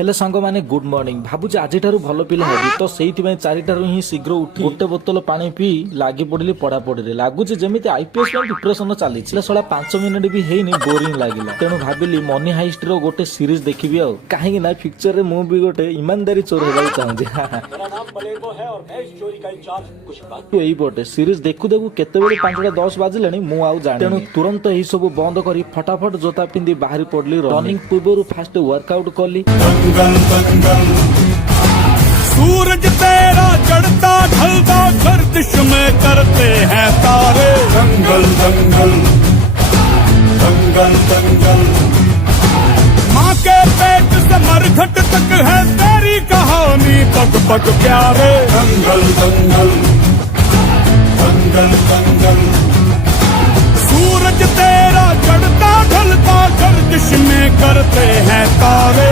हेले सांग माने गुड मॉर्निंग भाबुची आज भल पिला हेबी तो सेइथिबे 4टारू ही शीघ्र उठी गोटे बोतल पानी पी लागी पड़िली पढ़ापढ़ी रे लागुची जेमिति आईपीएस में प्रिपरेशन चली सला 5 मिनिट भी हेनी बोरिंग लागिला तेणु भाबिली मनी हाइस्ट रो गोटे सीरीज देखिबी आ काहे ना पिक्चर रे मु भी गोटे ईमानदारी चोर हेबा चाहूजी मेरा नाम पलेगो है और मैं इस चोरी का इंचार्ज कुछ बात एई बोटे सीरीज देखु देखु केते बेले 5:10 बाजिलेनी मु आउ जानि तेणु तुरंत एही सब बंद करी फटाफट जोता पिंदी बाहरी पड़ली रनिंग पूर्व फास्ट वर्कआउट कली सूरज तेरा चढ़ता ढलता गर्दिश में करते हैं तारे दंगल दंगल दंगल दंगल माँ के पेट से मरघट तक है तेरी कहानी पग पग प्यारे दंगल दंगल दंगल दंगल सूरज तेरा चढ़ता ढलता गर्दिश में करते हैं तारे